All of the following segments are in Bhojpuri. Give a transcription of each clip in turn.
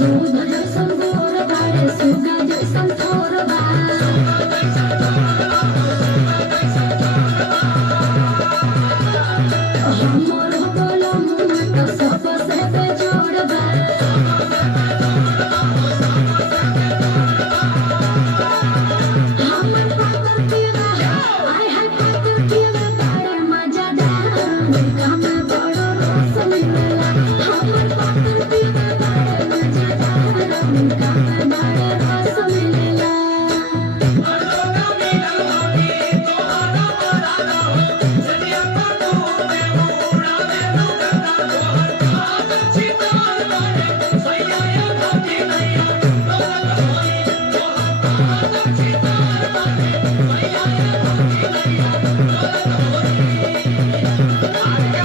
दूध जैसन गोर बाड़े सुगा जैसन थोर बा हमर बोलम त सब से बेजोड़ बा हमर पातर पीवा आय हाय पातर पीवा बाड़े मजादार उनका में बड़ो रस मिलेला हमर पातर पीवा बाड़े मजादार उनका में बड़ो रस मिलेला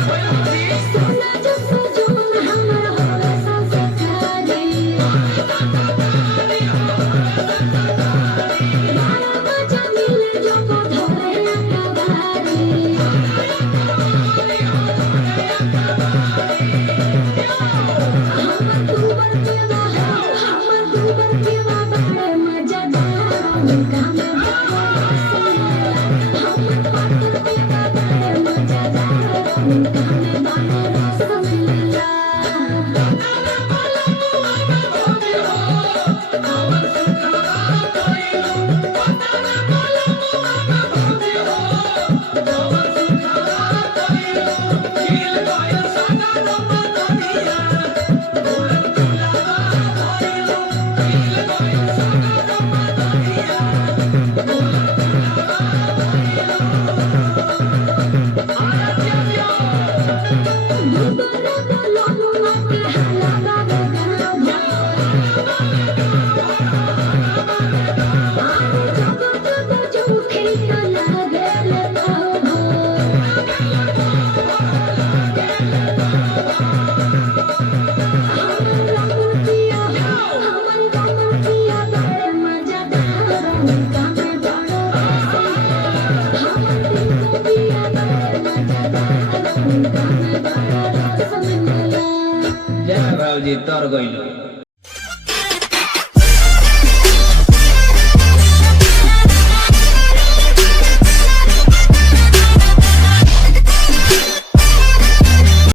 सोना जो सजून हमर होवे संस्कारी बड़ा मजा मिले जो को धरे अकबारी हमर दूबर केवा बड़े मजादार उनका में बड़ो रस मिलेला हमर पातर केवा बड़े मजादार उनका में बड़ो रस मिलेला दूबरा बोलमुआ के हाला बाबे गाँव आरे जब जब झूठी तो लागेल ताऊ हमर लंगोटिया बड़े मजादार उनका में बड़ो रस मिलेला हमर लंगोटिया बड़े मजादार उनका में बड़ो रस मिलेला जा रावजी तर गइलो।